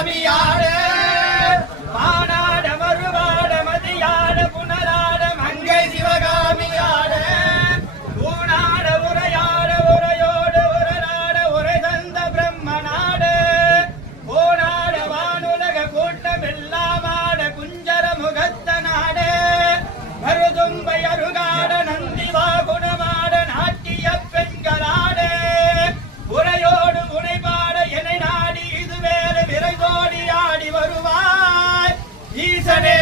சிவகாமியாடு மானாட மறுவாட மதியாட புனலாட மங்கை சிவகாமியாடு ஊனாட உரையாட உரையோடு உரநாட உரை தந்த பிரம்மநாடு ஓனாட வானுலக கூட்டமெல்லாமாட குஞ்சர முகத்த நாடு மருதும்பை அருகாட நந்திவா குணமாட நாட்டிய பெண்களாடு உரையோடு உனைபாட என நாடி இது வேறு விரைதோடி ஆடி வருவாய் ஈசனே